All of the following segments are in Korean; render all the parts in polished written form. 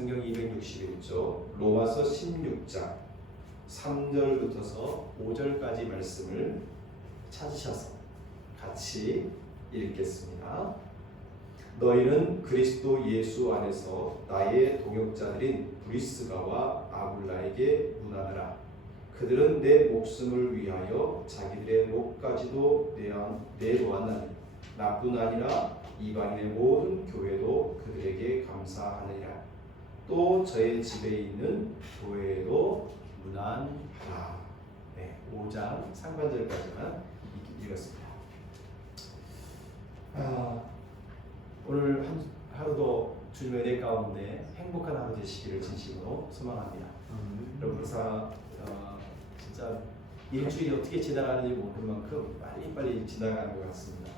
성경 261쪽 로마서 16장 3절부터서 5절까지 말씀을 찾으셔서 같이 읽겠습니다. 너희는 그리스도 예수 안에서 나의 동역자들인 브리스가와 아굴라에게 문하느라. 그들은 내 목숨을 위하여 자기들의 목까지도 내놓았나니 나뿐 아니라 이방인의 모든 교회도 그들에게 감사하느니라. 또 저의 집에 있는 교회에도 문안하라. 네, 5장 상반절까지만 읽었습니다. 오늘 하루도 주님의 은혜 가운데 행복한 하루 되시기를 진심으로 소망합니다. 여러분 진짜 일주일이 어떻게 지나가는지 모를 만큼 빨리 지나가는 것 같습니다.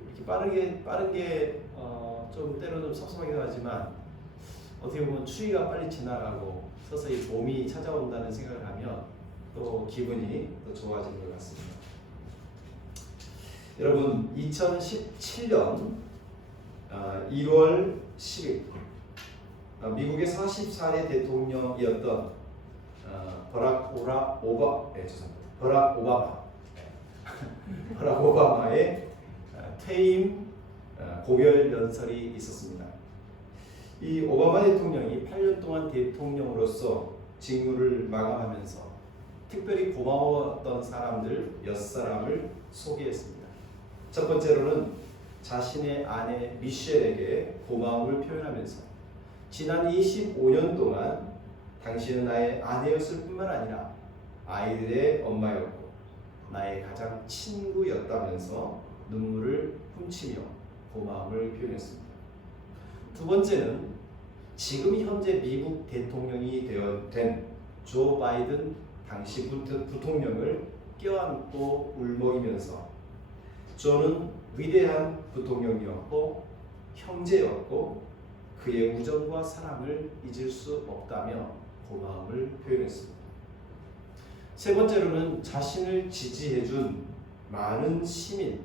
이렇게 빠르게 좀 때로는 섭섭하기도 하지만 어떻게 보면 추위가 빨리 지나가고 서서히 봄이 찾아온다는 생각을 하면 또 기분이 더 좋아지는 것 같습니다. 여러분 2017년 1월 10일 미국의 44대 대통령이었던 버락 오바마의 퇴임 고별 연설이 있었습니다. 이 오바마 대통령이 8년 동안 대통령으로서 직무를 마감하면서 특별히 고마웠던 사람들 6사람을 소개했습니다. 첫 번째로는 자신의 아내 미셸에게 고마움을 표현하면서 지난 25년 동안 당신은 나의 아내였을 뿐만 아니라 아이들의 엄마였고 나의 가장 친구였다면서 눈물을 훔치며 고마움을 표현했습니다. 두 번째는 지금 현재 미국 대통령이 된 조 바이든 당시 부통령을 껴안고 울먹이면서 조는 위대한 부통령이었고 형제였고 그의 우정과 사랑을 잊을 수 없다며 고마움을 표현했습니다. 세 번째로는 자신을 지지해준 많은 시민,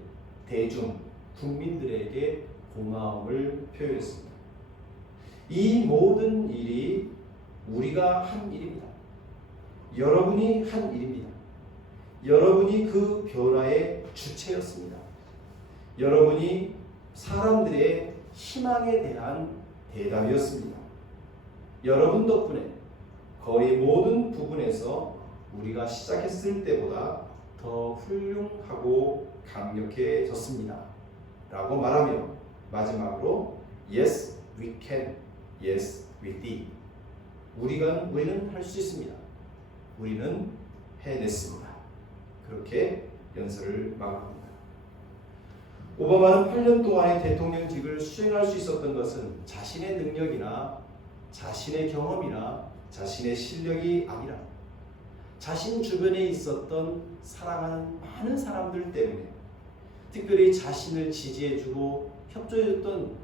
대중, 국민들에게 고마움을 표현했습니다. 이 모든 일이 우리가 한 일입니다. 여러분이 한 일입니다. 여러분이 그 변화의 주체였습니다. 여러분이 사람들의 희망에 대한 대답이었습니다. 여러분 덕분에 거의 모든 부분에서 우리가 시작했을 때보다 더 훌륭하고 강력해졌습니다. 라고 말하며 마지막으로 Yes, we can. Yes, we did. 우리는 할 수 있습니다. 우리는 해냈습니다. 그렇게 연설을 마감합니다. 오바마는 8년 동안의 대통령직을 수행할 수 있었던 것은 자신의 능력이나 자신의 경험이나 자신의 실력이 아니라 자신 주변에 있었던 사랑하는 많은 사람들 때문에, 특별히 자신을 지지해주고 협조해줬던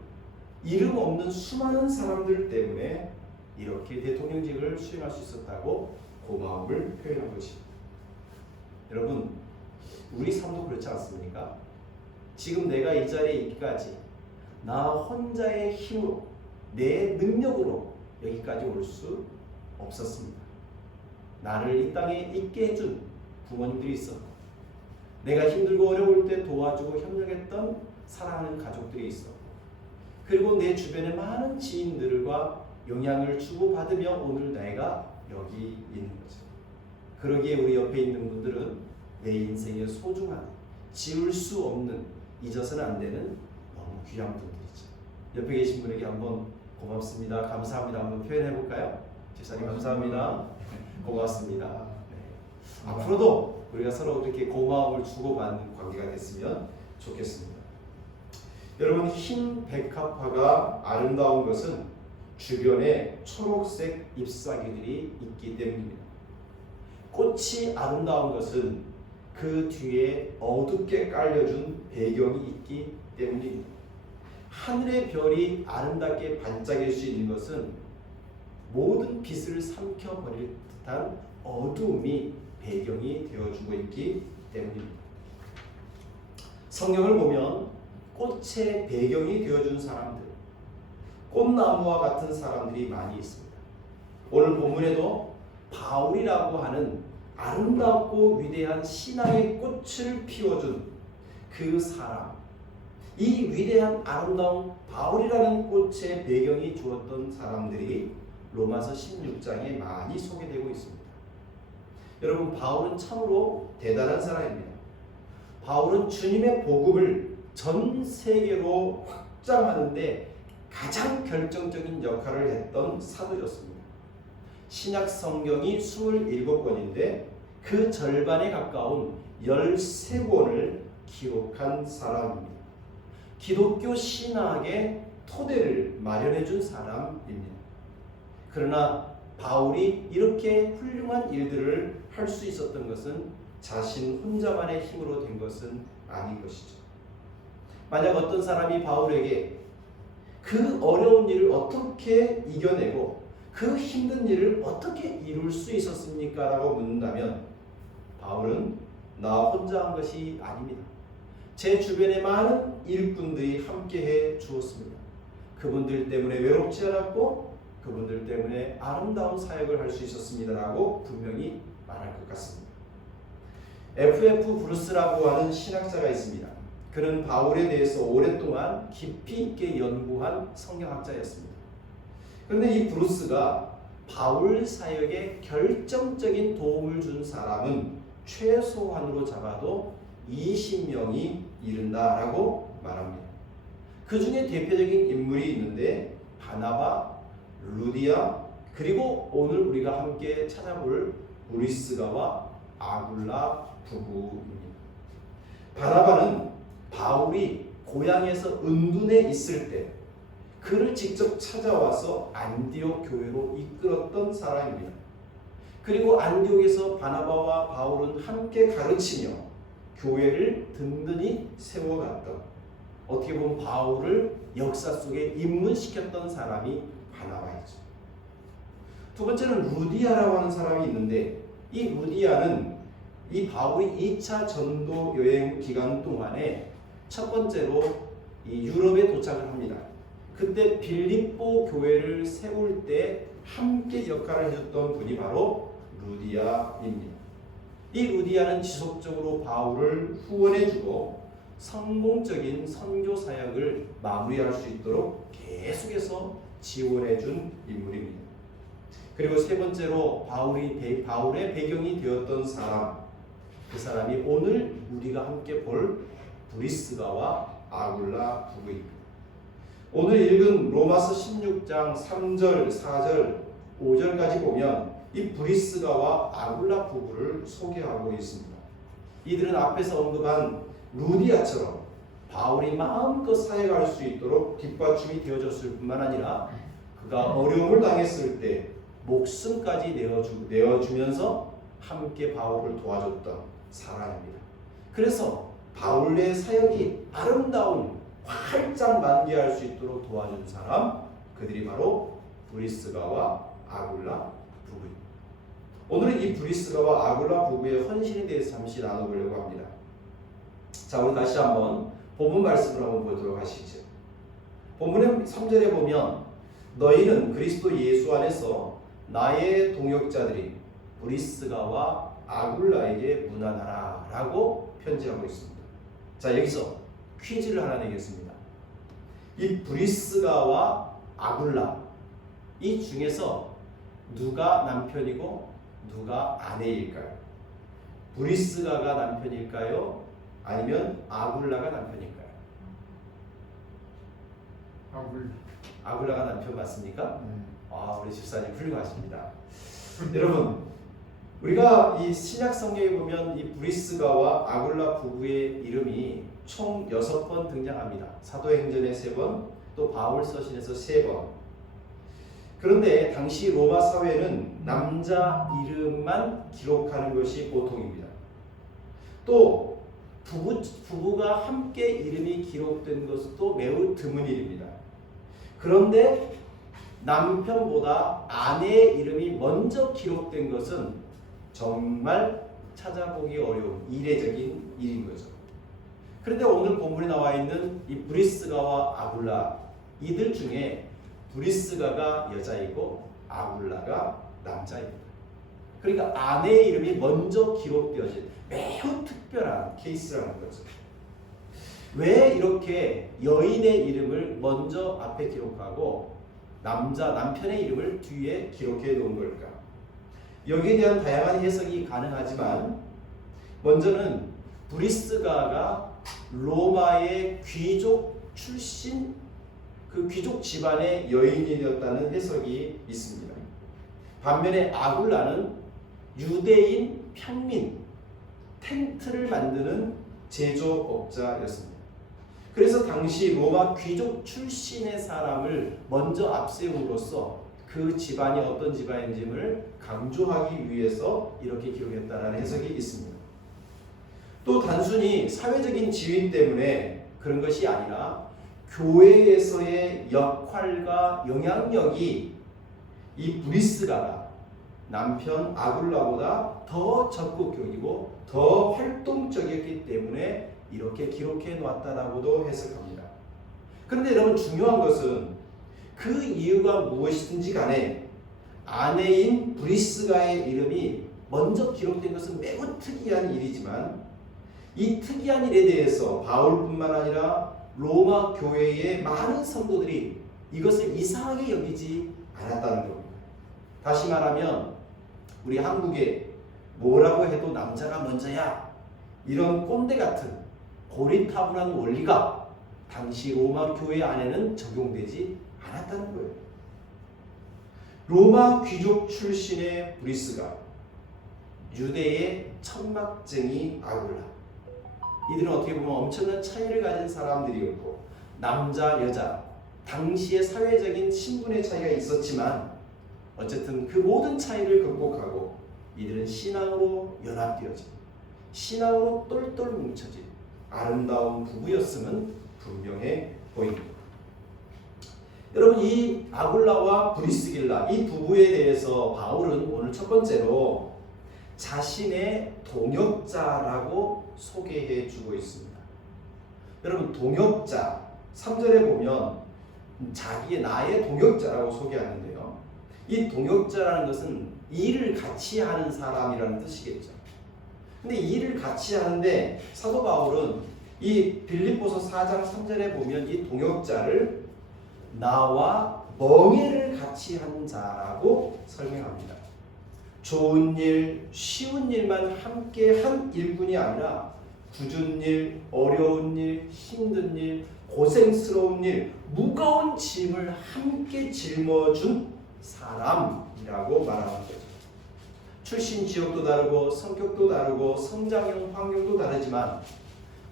이름 없는 수많은 사람들 때문에 이렇게 대통령직을 수행할 수 있었다고 고마움을 표현한 것입니다. 여러분, 우리 삶도 그렇지 않습니까? 지금 내가 이 자리에 있기까지 나 혼자의 힘으로, 내 능력으로 여기까지 올 수 없었습니다. 나를 이 땅에 있게 해준 부모님들이 있었고, 내가 힘들고 어려울 때 도와주고 협력했던 사랑하는 가족들이 있었고, 그리고 내 주변에 많은 지인들과 영향을 주고받으며 오늘 내가 여기 있는 거죠. 그러기에 우리 옆에 있는 분들은 내 인생의 소중한, 지울 수 없는, 잊어서는 안 되는 너무 귀한 분들이죠. 옆에 계신 분에게 한번 고맙습니다, 감사합니다 한번 표현해 볼까요? 집사님 감사합니다. 고맙습니다. 네. 앞으로도 우리가 서로 그렇게 고마움을 주고받는 관계가 됐으면 좋겠습니다. 여러분, 흰 백합화가 아름다운 것은 주변에 초록색 잎사귀들이 있기 때문입니다. 꽃이 아름다운 것은 그 뒤에 어둡게 깔려준 배경이 있기 때문입니다. 하늘의 별이 아름답게 반짝일 수 있는 것은 모든 빛을 삼켜버릴 듯한 어두움이 배경이 되어주고 있기 때문입니다. 성경을 보면 꽃의 배경이 되어준 사람들, 꽃나무와 같은 사람들이 많이 있습니다. 오늘 본문에도 바울이라고 하는 아름답고 위대한 신앙의 꽃을 피워준 그 사람, 이 위대한 아름다운 바울이라는 꽃의 배경이 주었던 사람들이 로마서 16장에 많이 소개되고 있습니다. 여러분, 바울은 참으로 대단한 사람입니다. 바울은 주님의 복음을 전 세계로 확장하는데 가장 결정적인 역할을 했던 사도였습니다. 신약 성경이 27권인데 그 절반에 가까운 13권을 기록한 사람입니다. 기독교 신학의 토대를 마련해 준 사람입니다. 그러나 바울이 이렇게 훌륭한 일들을 할 수 있었던 것은 자신 혼자만의 힘으로 된 것은 아닌 것이죠. 만약 어떤 사람이 바울에게 그 어려운 일을 어떻게 이겨내고 그 힘든 일을 어떻게 이룰 수 있었습니까? 라고 묻는다면 바울은 나 혼자 한 것이 아닙니다. 제 주변에 많은 일꾼들이 함께해 주었습니다. 그분들 때문에 외롭지 않았고 그분들 때문에 아름다운 사역을 할 수 있었습니다. 라고 분명히 말할 것 같습니다. F.F. 브루스라고 하는 신학자가 있습니다. 그는 바울에 대해서 오랫동안 깊이 있게 연구한 성경학자였습니다. 그런데 이 브루스가 바울 사역에 결정적인 도움을 준 사람은 최소한으로 잡아도 20명이 이른다라고 말합니다. 그 중에 대표적인 인물이 있는데 바나바, 루디아, 그리고 오늘 우리가 함께 찾아볼 브리스가와 아굴라 부부입니다. 바나바는 바울이 고향에서 은둔해 있을 때 그를 직접 찾아와서 안디옥 교회로 이끌었던 사람입니다. 그리고 안디옥에서 바나바와 바울은 함께 가르치며 교회를 든든히 세워갔던, 어떻게 보면 바울을 역사 속에 입문시켰던 사람이 바나바이죠. 두 번째는 루디아라고 하는 사람이 있는데 이 루디아는 이 바울이 2차 전도 여행 기간 동안에 첫 번째로 이 유럽에 도착을 합니다. 그때 빌립보 교회를 세울 때 함께 역할을 해줬던 분이 바로 루디아입니다. 이 루디아는 지속적으로 바울을 후원해주고 성공적인 선교 사역을 마무리할 수 있도록 계속해서 지원해준 인물입니다. 그리고 세 번째로 바울의 배경이 되었던 사람, 그 사람이 오늘 우리가 함께 볼 브리스가와 아굴라 부부입니다. 오늘 읽은 로마서 16장 3절, 4절, 5절까지 보면 이 브리스가와 아굴라 부부를 소개하고 있습니다. 이들은 앞에서 언급한 루디아처럼 바울이 마음껏 사역할 수 있도록 뒷받침이 되어줬을 뿐만 아니라 그가 어려움을 당했을 때 목숨까지 내어주면서 함께 바울을 도와줬던 사람입니다. 그래서 바울의 사역이 아름다운 활짝 만개할 수 있도록 도와준 사람, 그들이 바로 브리스가와 아굴라 부부입니다. 오늘은 이 브리스가와 아굴라 부부의 헌신에 대해서 잠시 나눠보려고 합니다. 자, 우리 다시 한번 본문 말씀을 한번 보도록 하시죠. 본문의 3절에 보면 너희는 그리스도 예수 안에서 나의 동역자들이 브리스가와 아굴라에게 문안하라 라고 편지하고 있습니다. 자, 여기서 퀴즈를 하나 내겠습니다. 이 브리스가와 아굴라, 이 중에서 누가 남편이고 누가 아내일까요? 브리스가가 남편일까요? 아니면 아굴라가 남편일까요? 아굴라가 남편 맞습니까? 우리 집사님 훌륭하십니다. 여러분, 우리가 이 신약 성경에 보면 이 브리스가와 아굴라 부부의 이름이 총 6번 등장합니다. 사도행전에 3번, 또 바울 서신에서 3번. 그런데 당시 로마 사회는 남자 이름만 기록하는 것이 보통입니다. 또 부부가 함께 이름이 기록된 것도 매우 드문 일입니다. 그런데 남편보다 아내의 이름이 먼저 기록된 것은 정말 찾아보기 어려운 이례적인 일인 거죠. 그런데 오늘 본문에 나와 있는 이 브리스가와 아굴라, 이들 중에 브리스가가 여자이고 아굴라가 남자입니다. 그러니까 아내의 이름이 먼저 기록되어진 매우 특별한 케이스라는 거죠. 왜 이렇게 여인의 이름을 먼저 앞에 기록하고 남편의 이름을 뒤에 기록해 놓은 걸까? 여기에 대한 다양한 해석이 가능하지만 먼저는 브리스가가 로마의 귀족 출신 그 귀족 집안의 여인이었다는 해석이 있습니다. 반면에 아굴라는 유대인 평민, 텐트를 만드는 제조업자였습니다. 그래서 당시 로마 귀족 출신의 사람을 먼저 앞세움으로써 그 집안이 어떤 집안인지를 강조하기 위해서 이렇게 기록했다는 해석이 있습니다. 또 단순히 사회적인 지위 때문에 그런 것이 아니라 교회에서의 역할과 영향력이 이 브리스가가 남편 아굴라보다 더 적극적이고 더 활동적이었기 때문에 이렇게 기록해 놓았다라고도 해석합니다. 그런데 여러분 중요한 것은 그 이유가 무엇이든지 간에 아내인 브리스가의 이름이 먼저 기록된 것은 매우 특이한 일이지만 이 특이한 일에 대해서 바울뿐만 아니라 로마 교회의 많은 성도들이 이것을 이상하게 여기지 않았다는 겁니다. 다시 말하면 우리 한국에 뭐라고 해도 남자가 먼저야 이런 꼰대 같은 고리타분한 원리가 당시 로마 교회 안에는 적용되지 않았다는 거예요. 로마 귀족 출신의 브리스가, 유대의 천막쟁이 아굴라, 이들은 어떻게 보면 엄청난 차이를 가진 사람들이었고 남자, 여자, 당시의 사회적인 신분의 차이가 있었지만 어쨌든 그 모든 차이를 극복하고 이들은 신앙으로 연합되어진, 신앙으로 똘똘 뭉쳐진 아름다운 부부였음은 분명해 보입니다. 여러분 이 아굴라와 브리스길라 이 부부에 대해서 바울은 오늘 첫 번째로 자신의 동역자라고 소개해 주고 있습니다. 여러분 동역자 3절에 보면 자기의 나의 동역자라고 소개하는데요. 이 동역자라는 것은 일을 같이 하는 사람이라는 뜻이겠죠. 근데 일을 같이 하는데 사도 바울은 이 빌립보서 4장 3절에 보면 이 동역자를 나와 멍에를 같이 한 자라고 설명합니다. 좋은 일, 쉬운 일만 함께 한 일꾼이 아니라 굳은 일, 어려운 일, 힘든 일, 고생스러운 일, 무거운 짐을 함께 짊어준 사람이라고 말하는 거죠. 출신 지역도 다르고 성격도 다르고 성장형 환경도 다르지만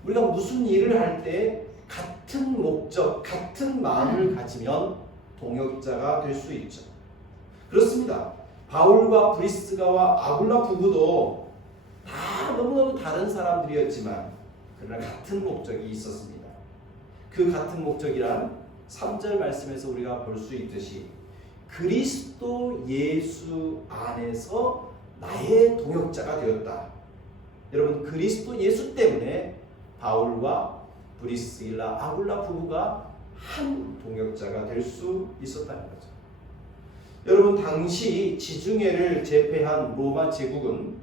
우리가 무슨 일을 할 때 같은 목적, 같은 마음을 가지면 동역자가 될 수 있죠. 그렇습니다. 바울과 브리스가와 아굴라 부부도 다 너무너무 다른 사람들이었지만 그러나 같은 목적이 있었습니다. 그 같은 목적이란 3절 말씀에서 우리가 볼 수 있듯이 그리스도 예수 안에서 나의 동역자가 되었다. 여러분 그리스도 예수 때문에 바울과 브리스길라 아굴라 부부가 한 동역자가 될 수 있었다는 거죠. 여러분 당시 지중해를 제패한 로마 제국은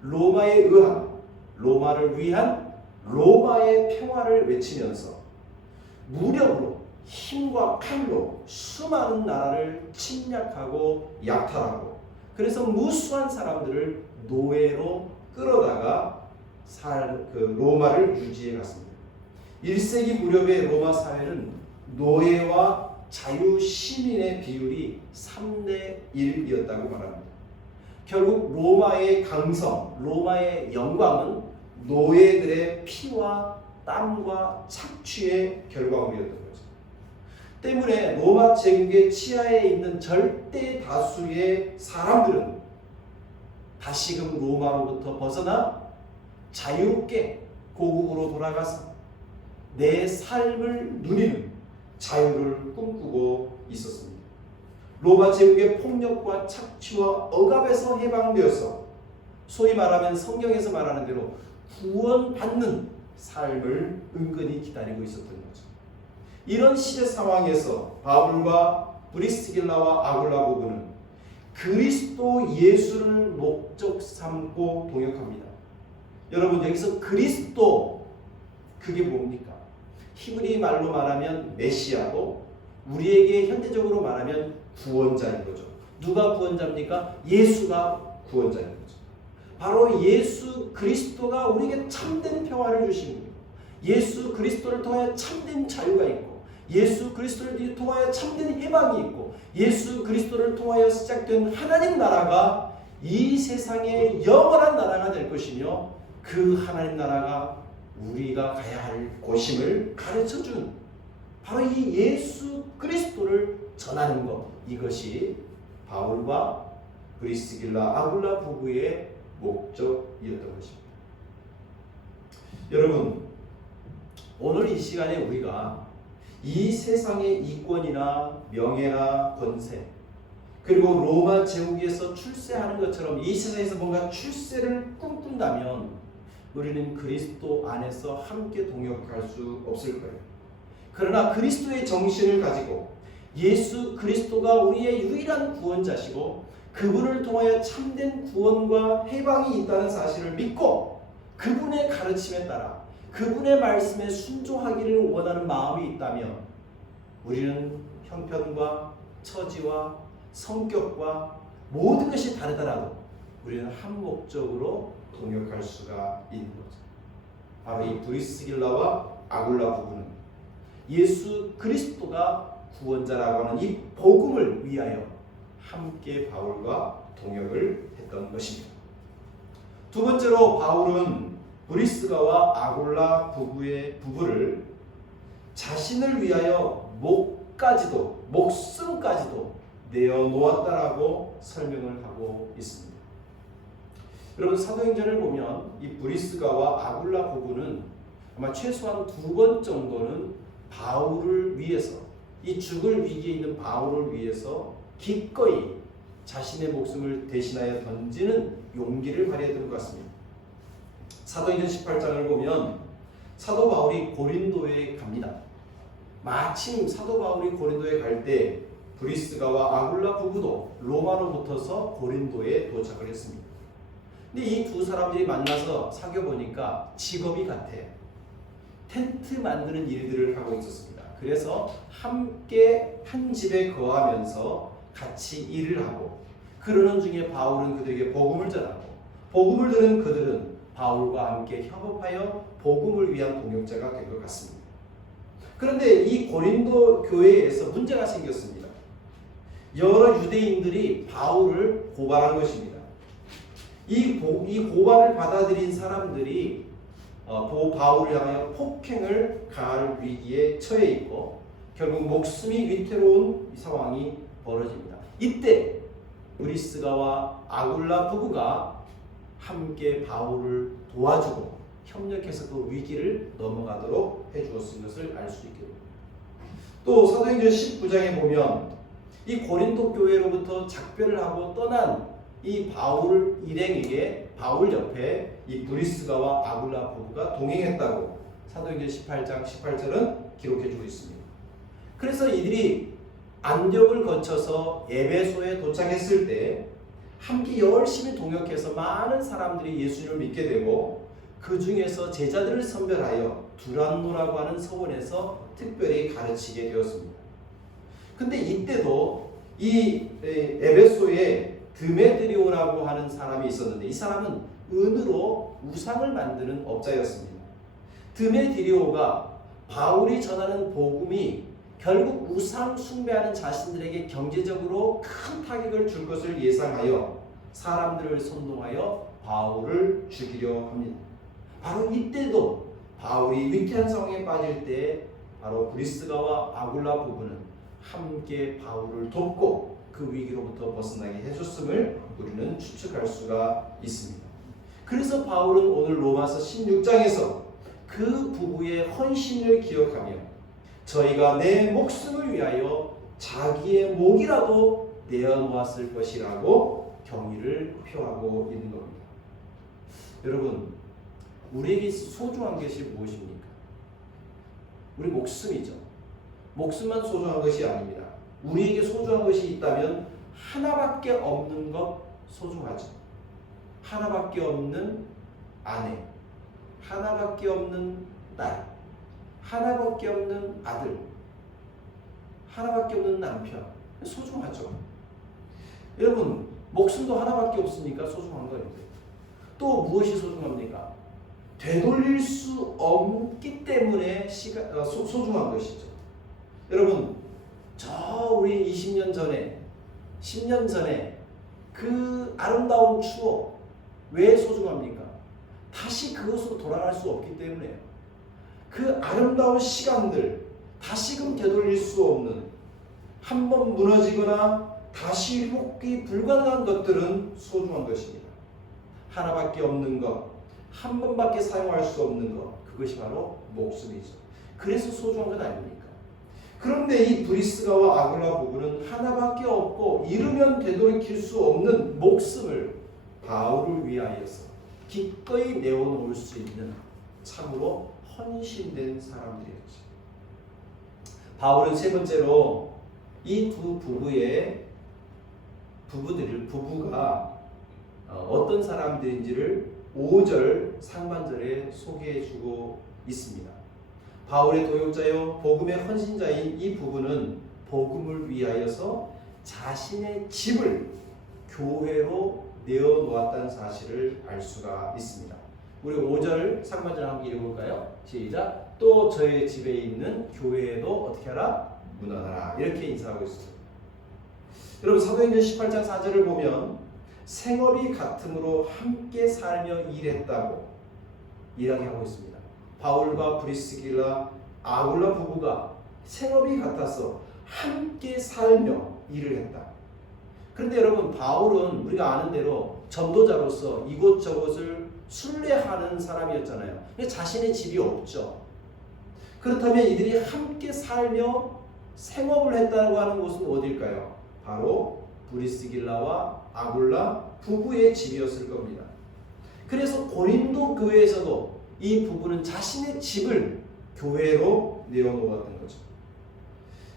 로마에 의한, 로마를 위한 로마의 평화를 외치면서 무력으로 힘과 칼로 수많은 나라를 침략하고 약탈하고 그래서 무수한 사람들을 노예로 끌어다가 로마를 유지해 갔습니다. 1세기 무렵의 로마 사회는 노예와 자유 시민의 비율이 3대 1이었다고 말합니다. 결국 로마의 강성, 로마의 영광은 노예들의 피와 땀과 착취의 결과물이었던 거죠. 때문에 로마 제국의 치하에 있는 절대 다수의 사람들은 다시금 로마로부터 벗어나 자유롭게 고국으로 돌아가서 내 삶을 누리는 자유를 꿈꾸고 있었습니다. 로마 제국의 폭력과 착취와 억압에서 해방되어서 소위 말하면 성경에서 말하는 대로 구원받는 삶을 은근히 기다리고 있었던 거죠. 이런 시대 상황에서 바울과 브리스길라와 아굴라 부부는 그리스도 예수를 목적 삼고 동역합니다. 여러분, 여기서 그리스도, 그게 뭡니까? 히브리 말로 말하면 메시아고, 우리에게 현대적으로 말하면 구원자인 거죠. 누가 구원자입니까? 예수가 구원자인 거죠. 바로 예수 그리스도가 우리에게 참된 평화를 주시는 거예요. 예수 그리스도를 통하여 참된 자유가 있고, 예수 그리스도를 통하여 참된 해방이 있고, 예수 그리스도를 통하여 시작된 하나님 나라가 이 세상의 영원한 나라가 될 것이며, 그 하나님 나라가 우리가 가야 할 곳임을 가르쳐준 바로 이 예수 그리스도를 전하는 것, 이것이 바울과 브리스길라 아굴라 부부의 목적이었던 것입니다. 여러분, 오늘 이 시간에 우리가 이 세상의 이권이나 명예나 권세, 그리고 로마 제국에서 출세하는 것처럼 이 세상에서 뭔가 출세를 꿈꾼다면 우리는 그리스도 안에서 함께 동역할 수 없을 거예요. 그러나 그리스도의 정신을 가지고 예수 그리스도가 우리의 유일한 구원자시고 그분을 통하여 참된 구원과 해방이 있다는 사실을 믿고 그분의 가르침에 따라 그분의 말씀에 순종하기를 원하는 마음이 있다면 우리는 형편과 처지와 성격과 모든 것이 다르더라도 우리는 한 목적으로 동역할 수가 있는 거죠. 바로 이 브리스길라와 아굴라 부부는 예수 그리스도가 구원자라고 하는 이 복음을 위하여 함께 바울과 동역을 했던 것입니다. 두 번째로 바울은 브리스가와 아굴라 부부를 자신을 위하여 목숨까지도 내어놓았다라고 설명을 하고 있습니다. 여러분, 사도행전을 보면 이 브리스가와 아굴라 부부는 아마 최소한 2번 정도는 바울을 위해서, 이 죽을 위기에 있는 바울을 위해서 기꺼이 자신의 목숨을 대신하여 던지는 용기를 발휘했던 것 같습니다. 사도행전 18장을 보면 사도 바울이 고린도에 갑니다. 마침 사도 바울이 고린도에 갈 때 브리스가와 아굴라 부부도 로마로 붙어서 고린도에 도착을 했습니다. 근데 이 두 사람들이 만나서 사귀어 보니까 직업이 같아요. 텐트 만드는 일들을 하고 있었습니다. 그래서 함께 한 집에 거하면서 같이 일을 하고, 그러는 중에 바울은 그들에게 복음을 전하고, 복음을 들은 그들은 바울과 함께 협업하여 복음을 위한 동역자가 된 것 같습니다. 그런데 이 고린도 교회에서 문제가 생겼습니다. 여러 유대인들이 바울을 고발한 것입니다. 이 고발을 받아들인 사람들이 바울을 향하여 폭행을 가할 위기에 처해 있고 결국 목숨이 위태로운 상황이 벌어집니다. 이때 브리스가와 아굴라 부부가 함께 바울을 도와주고 협력해서 그 위기를 넘어가도록 해주었을 것을 알 수 있게 됩니다. 또 사도행전 19장에 보면 이 고린도 교회로부터 작별을 하고 떠난 이 바울 일행에게 바울 옆에 이 브리스가와 아굴라 부부가 동행했다고 사도행전 18장 18절은 기록해주고 있습니다. 그래서 이들이 안디옥을 거쳐서 에베소에 도착했을 때 함께 열심히 동역해서 많은 사람들이 예수님을 믿게 되고 그 중에서 제자들을 선별하여 두란노라고 하는 서원에서 특별히 가르치게 되었습니다. 근데 이때도 이 에베소에 드메드리오라고 하는 사람이 있었는데 이 사람은 은으로 우상을 만드는 업자였습니다. 드메드리오가 바울이 전하는 복음이 결국 우상 숭배하는 자신들에게 경제적으로 큰 타격을 줄 것을 예상하여 사람들을 선동하여 바울을 죽이려 합니다. 바로 이때도 바울이 위태한 상황에 빠질 때 바로 브리스가와 아굴라 부부는 함께 바울을 돕고 그 위기로부터 벗어나게 해줬음을 우리는 추측할 수가 있습니다. 그래서 바울은 오늘 로마서 16장에서 그 부부의 헌신을 기억하며 저희가 내 목숨을 위하여 자기의 목이라도 내어놓았을 것이라고 경의를 표하고 있는 겁니다. 여러분, 우리에게 소중한 것이 무엇입니까? 우리 목숨이죠. 목숨만 소중한 것이 아닙니다. 우리에게 소중한 것이 있다면 하나밖에 없는 것 소중하죠. 하나밖에 없는 아내, 하나밖에 없는 딸, 하나밖에 없는 아들, 하나밖에 없는 남편, 소중하죠. 여러분, 목숨도 하나밖에 없으니까 소중한 거예요. 또 무엇이 소중합니까? 되돌릴 수 없기 때문에 소중한 것이죠. 여러분, 우리 20년 전에, 10년 전에 그 아름다운 추억 왜 소중합니까? 다시 그것으로 돌아갈 수 없기 때문에요. 그 아름다운 시간들 다시금 되돌릴 수 없는, 한번 무너지거나 다시 회복이 불가능한 것들은 소중한 것입니다. 하나밖에 없는 것, 한 번밖에 사용할 수 없는 것, 그것이 바로 목숨이죠. 그래서 소중한 것 아닙니까? 그런데 이 브리스가와 아굴라 부부는 하나밖에 없고 이르면 되돌이킬 수 없는 목숨을 바울을 위하여서 기꺼이 내어놓을 수 있는 참으로 헌신된 사람들이었죠. 바울은 세 번째로 이 두 부부가 어떤 사람들인지를 5절 상반절에 소개해주고 있습니다. 바울의 도역자요 복음의 헌신자인 이 부부는 복음을 위하여서 자신의 집을 교회로 내어놓았다는 사실을 알 수가 있습니다. 우리 5절 상반절 한번 읽어볼까요? 시작. 또 저의 집에 있는 교회에도 어떻게 하라? 문안하라. 이렇게 인사하고 있습니다. 여러분, 사도행전 18장 4절을 보면 생업이 같음으로 함께 살며 일했다고 이야기하고 있습니다. 바울과 브리스길라, 아굴라 부부가 생업이 같아서 함께 살며 일을 했다. 그런데 여러분, 바울은 우리가 아는 대로 전도자로서 이곳저곳을 순례하는 사람이었잖아요. 근데 자신의 집이 없죠. 그렇다면 이들이 함께 살며 생업을 했다고 하는 곳은 어딜까요? 바로 브리스길라와 아굴라 부부의 집이었을 겁니다. 그래서 고린도 교회에서도 이 부부는 자신의 집을 교회로 내어놓았던 거죠.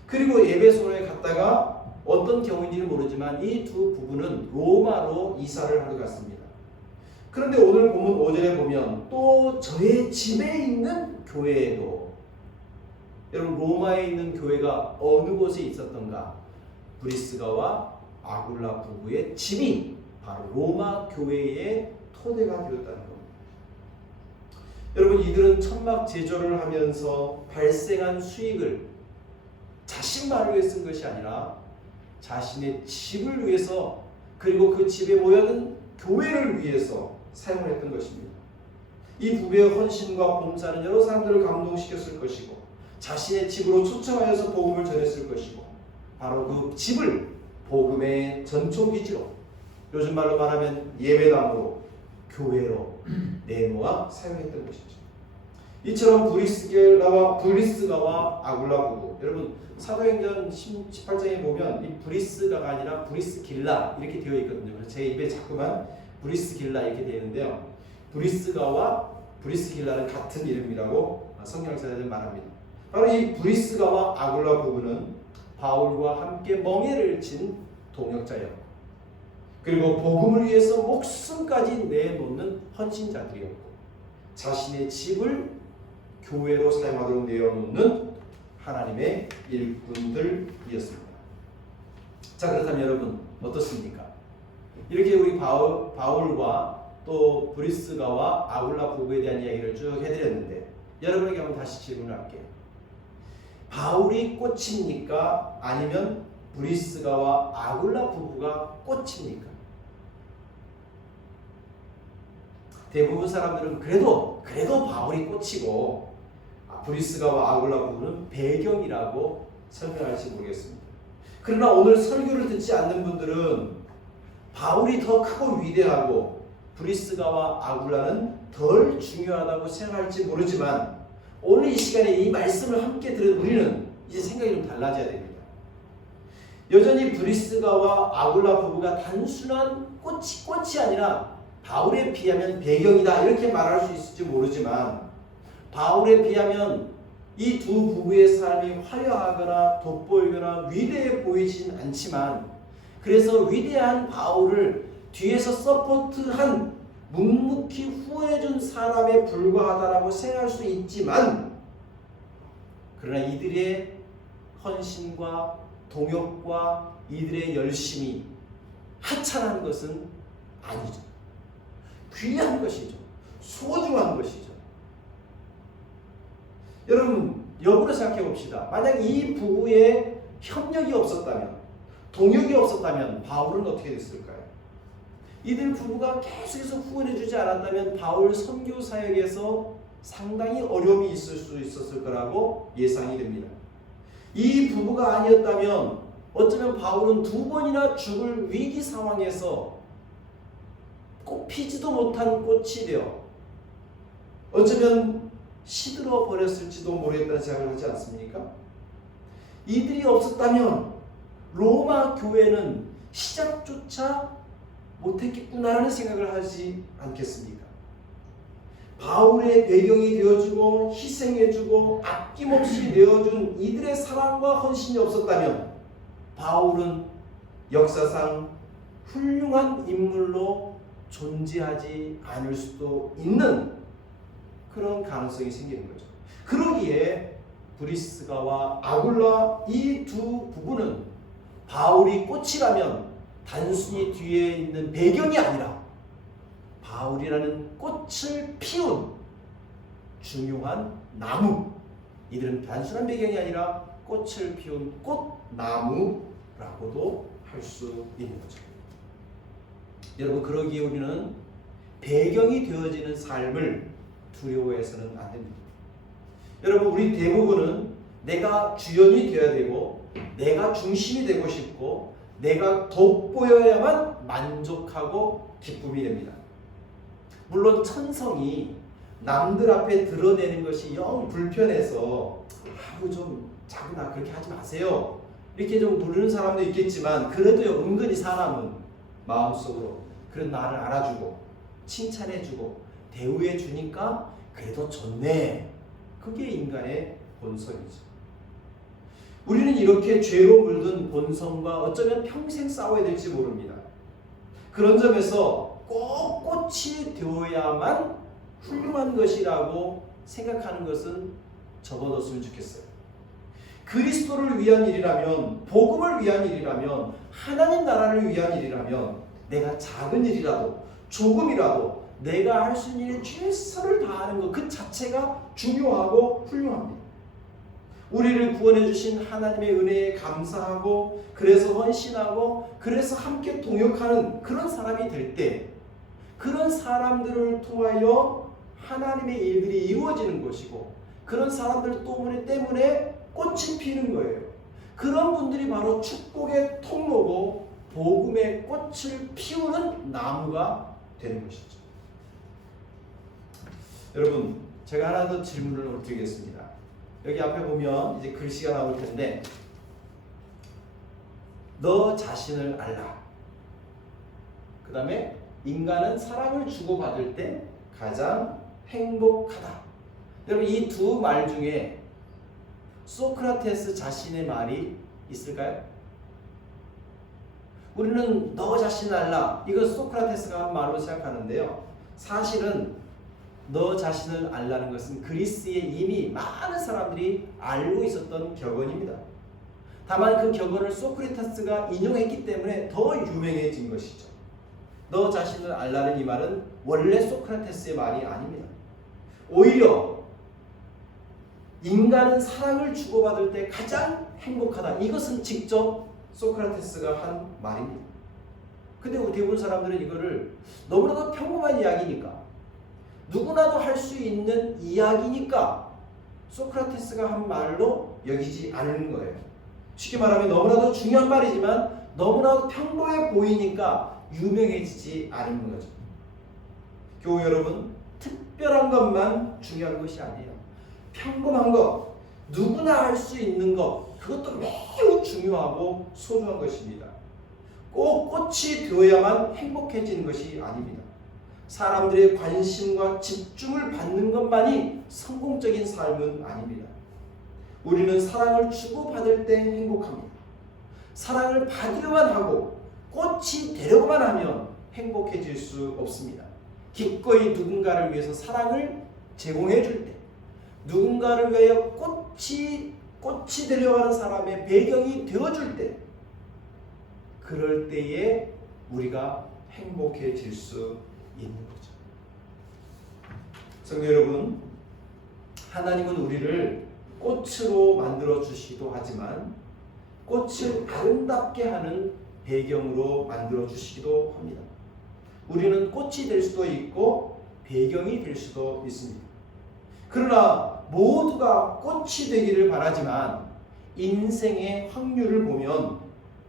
그리고 에베소에 갔다가 어떤 경우인지는 모르지만 이 두 부부는 로마로 이사를 하러 갔습니다. 그런데 오늘 보면 5절에 보면 또 저의 집에 있는 교회에도, 여러분, 로마에 있는 교회가 어느 곳에 있었던가? 브리스가와 아굴라 부부의 집이 바로 로마 교회의 토대가 되었다는 겁니다. 여러분, 이들은 천막 제조를 하면서 발생한 수익을 자신만을 위해 쓴 것이 아니라 자신의 집을 위해서, 그리고 그 집에 모여든 교회를 위해서 사용했던 것입니다. 이 부부의 헌신과 봉사는 여러 사람들을 감동시켰을 것이고 자신의 집으로 초청하여서 복음을 전했을 것이고 바로 그 집을 복음의 전초기지로, 요즘 말로 말하면 예배당으로, 교회로 내모아 사용했던 것이죠. 이처럼 브리스가와 아굴라 부부, 여러분 사도행전 18장에 보면 이 브리스가가 아니라 브리스길라 이렇게 되어 있거든요. 그래서 제 입에 자꾸만 브리스길라 이렇게 되어 있는데요. 브리스가와 브리스길라는 같은 이름이라고 성경학자들은 말합니다. 바로 이 브리스가와 아굴라 부부는 바울과 함께 멍에를 친 동역자였고, 그리고 복음을 위해서 목숨까지 내놓는 헌신자들이었고, 자신의 집을 교회로 사용하도록 내어놓는 하나님의 일꾼들이었습니다. 자, 그렇다면 여러분 어떻습니까? 이렇게 우리 바울과 또 브리스가와 아굴라 부부에 대한 이야기를 쭉 해드렸는데, 여러분에게 한번 다시 질문을 할게요. 바울이 꽃입니까? 아니면 브리스가와 아굴라 부부가 꽃입니까? 대부분 사람들은 그래도 바울이 꽃이고 브리스가와 아굴라 부부는 배경이라고 설명할지 모르겠습니다. 그러나 오늘 설교를 듣지 않는 분들은 바울이 더 크고 위대하고 브리스가와 아굴라는 덜 중요하다고 생각할지 모르지만, 오늘 이 시간에 이 말씀을 함께 들은 우리는 이제 생각이 좀 달라져야 됩니다. 여전히 브리스가와 아굴라 부부가 단순한 꽃이 아니라 바울에 비하면 배경이다 이렇게 말할 수 있을지 모르지만, 바울에 비하면 이 두 부부의 삶이 화려하거나 돋보이거나 위대해 보이진 않지만, 그래서 위대한 바울을 뒤에서 서포트한 묵묵히 후원해준 사람에 불과하다라고 생각할 수 있지만, 그러나 이들의 헌신과 동역과 이들의 열심이 하찮은 것은 아니죠. 귀한 것이죠. 소중한 것이죠. 여러분, 역으로 생각해 봅시다. 만약 이 부부의 협력이 없었다면, 동역이 없었다면 바울은 어떻게 됐을까요? 이들 부부가 계속해서 후원해 주지 않았다면 바울 선교 사역에서 상당히 어려움이 있을 수 있었을 거라고 예상이 됩니다. 이 부부가 아니었다면 어쩌면 바울은 2번이나 죽을 위기 상황에서 꽃 피지도 못한 꽃이 되어 어쩌면 시들어 버렸을지도 모르겠다는 생각을 하지 않습니까? 이들이 없었다면 로마 교회는 시작조차 못했겠구나라는 생각을 하지 않겠습니까? 바울의 배경이 되어주고 희생해주고 아낌없이 내어준 이들의 사랑과 헌신이 없었다면 바울은 역사상 훌륭한 인물로 존재하지 않을 수도 있는 그런 가능성이 생기는 거죠. 그러기에 브리스가와 아굴라 이 두 부부는 바울이 꽃이라면 단순히 뒤에 있는 배경이 아니라 바울이라는 꽃을 피운 중요한 나무, 이들은 단순한 배경이 아니라 꽃을 피운 꽃나무라고도 할 수 있는 거죠. 여러분, 그러기에 우리는 배경이 되어지는 삶을 두려워해서는 안 됩니다. 여러분, 우리 대부분은 내가 주연이 되어야 되고 내가 중심이 되고 싶고 내가 돋보여야만 만족하고 기쁨이 됩니다. 물론 천성이 남들 앞에 드러내는 것이 영 불편해서 좀 자꾸 나 그렇게 하지 마세요 이렇게 좀 부르는 사람도 있겠지만, 그래도 은근히 사람은 마음속으로 그런 나를 알아주고 칭찬해주고 대우해주니까 그래도 좋네, 그게 인간의 본성이죠. 우리는 이렇게 죄로 물든 본성과 어쩌면 평생 싸워야 될지 모릅니다. 그런 점에서 꼭 꽃이 되어야만 훌륭한 것이라고 생각하는 것은 접어뒀으면 좋겠어요. 그리스도를 위한 일이라면, 복음을 위한 일이라면, 하나님 나라를 위한 일이라면 내가 작은 일이라도 조금이라도 내가 할 수 있는 일에 최선을 다하는 것 그 자체가 중요하고 훌륭합니다. 우리를 구원해 주신 하나님의 은혜에 감사하고 그래서 헌신하고 그래서 함께 동역하는 그런 사람이 될 때, 그런 사람들을 통하여 하나님의 일들이 이루어지는 것이고 그런 사람들 때문에 꽃이 피는 거예요. 그런 분들이 바로 축복의 통로고 복음의 꽃을 피우는 나무가 되는 것이죠. 여러분, 제가 하나 더 질문을 드리겠습니다. 여기 앞에 보면 이제 글씨가 나올 텐데, 너 자신을 알라. 그 다음에 인간은 사랑을 주고받을 때 가장 행복하다. 여러분, 이 두 말 중에 소크라테스 자신의 말이 있을까요? 우리는 너 자신을 알라, 이거 소크라테스가 한 말로 생각하는데요. 사실은 너 자신을 알라는 것은 그리스에 이미 많은 사람들이 알고 있었던 격언입니다. 다만 그 격언을 소크라테스가 인용했기 때문에 더 유명해진 것이죠. 너 자신을 알라는 이 말은 원래 소크라테스의 말이 아닙니다. 오히려 인간은 사랑을 주고받을 때 가장 행복하다, 이것은 직접 소크라테스가 한 말입니다. 근데 대부분 사람들은 이거를 너무나도 평범한 이야기니까, 누구나도 할 수 있는 이야기니까 소크라테스가 한 말로 여기지 않는 거예요. 쉽게 말하면 너무나도 중요한 말이지만 너무나도 평범해 보이니까 유명해지지 않은 거죠. 교우 여러분, 특별한 것만 중요한 것이 아니에요. 평범한 것, 누구나 할 수 있는 것, 그것도 매우 중요하고 소중한 것입니다. 꼭 꽃이 되어야만 행복해지는 것이 아닙니다. 사람들의 관심과 집중을 받는 것만이 성공적인 삶은 아닙니다. 우리는 사랑을 주고받을 때 행복합니다. 사랑을 받으려만 하고 꽃이 되려고만 하면 행복해질 수 없습니다. 기꺼이 누군가를 위해서 사랑을 제공해 줄 때, 누군가를 위하여 꽃이 되려고 하는 사람의 배경이 되어줄 때, 그럴 때에 우리가 행복해질 수 있는 거죠. 성도 여러분, 하나님은 우리를 꽃으로 만들어 주시기도 하지만 꽃을 아름답게 하는 배경으로 만들어 주시기도 합니다. 우리는 꽃이 될 수도 있고 배경이 될 수도 있습니다. 그러나 모두가 꽃이 되기를 바라지만 인생의 확률을 보면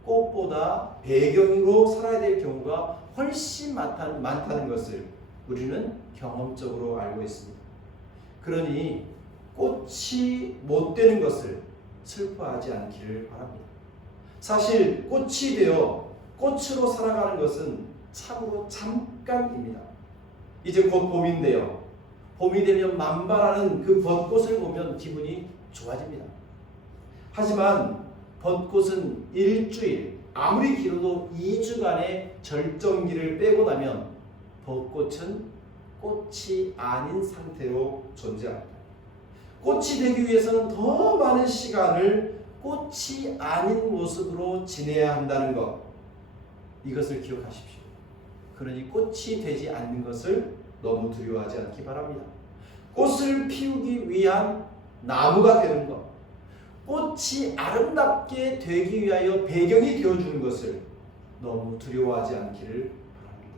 꽃보다 배경으로 살아야 될 경우가 훨씬 많다는 것을 우리는 경험적으로 알고 있습니다. 그러니 꽃이 못 되는 것을 슬퍼하지 않기를 바랍니다. 사실 꽃이 되어 꽃으로 살아가는 것은 참으로 잠깐입니다. 이제 곧 봄인데요. 봄이 되면 만발하는 그 벚꽃을 보면 기분이 좋아집니다. 하지만 벚꽃은 일주일, 아무리 길어도 2주간의 절정기를 빼고 나면 벚꽃은 꽃이 아닌 상태로 존재합니다. 꽃이 되기 위해서는 더 많은 시간을 꽃이 아닌 모습으로 지내야 한다는 것, 이것을 기억하십시오. 그러니 꽃이 되지 않는 것을 너무 두려워하지 않기 바랍니다. 꽃을 피우기 위한 나무가 되는 것, 꽃이 아름답게 되기 위하여 배경이 되어주는 것을 너무 두려워하지 않기를 바랍니다.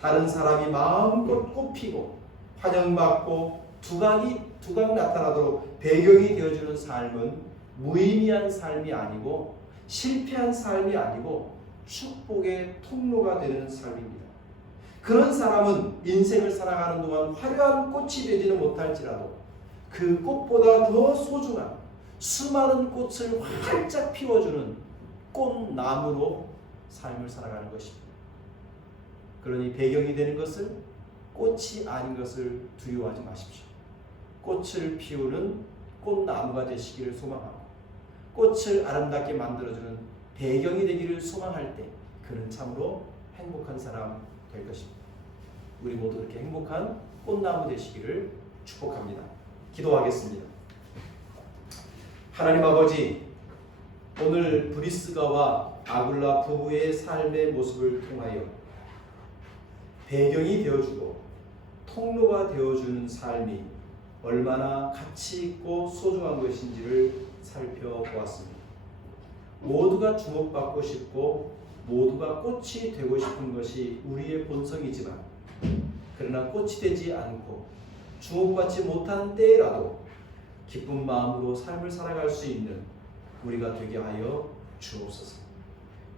다른 사람이 마음껏 꽃피고 환영받고 두각이 나타나도록 배경이 되어주는 삶은 무의미한 삶이 아니고 실패한 삶이 아니고 축복의 통로가 되는 삶입니다. 그런 사람은 인생을 살아가는 동안 화려한 꽃이 되지는 못할지라도 그 꽃보다 더 소중한 수많은 꽃을 활짝 피워주는 꽃나무로 삶을 살아가는 것입니다. 그러니 배경이 되는 것을, 꽃이 아닌 것을 두려워하지 마십시오. 꽃을 피우는 꽃나무가 되시기를 소망하고 꽃을 아름답게 만들어주는 배경이 되기를 소망할 때 그는 참으로 행복한 사람 될 것입니다. 우리 모두 그렇게 행복한 꽃나무 되시기를 축복합니다. 기도하겠습니다. 하나님 아버지, 오늘 브리스가와 아굴라 부부의 삶의 모습을 통하여 배경이 되어주고 통로가 되어주는 삶이 얼마나 가치 있고 소중한 것인지를 살펴보았습니다. 모두가 주목받고 싶고 모두가 꽃이 되고 싶은 것이 우리의 본성이지만, 그러나 꽃이 되지 않고 주목받지 못한 때라도 기쁜 마음으로 삶을 살아갈 수 있는 우리가 되게 하여 주옵소서.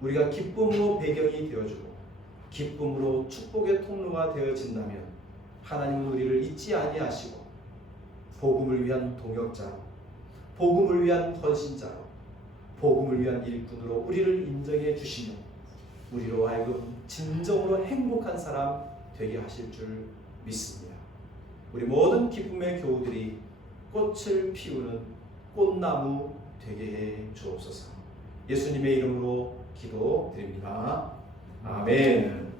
우리가 기쁨으로 배경이 되어주고 기쁨으로 축복의 통로가 되어진다면 하나님은 우리를 잊지 아니하시고 복음을 위한 동역자로, 복음을 위한 헌신자로, 복음을 위한 일꾼으로 우리를 인정해 주시며 우리로 하여금 진정으로 행복한 사람 되게 하실 줄 믿습니다. 우리 모든 기쁨의 교우들이 꽃을 피우는 꽃나무 되게 해 주옵소서. 예수님의 이름으로 기도드립니다. 아멘.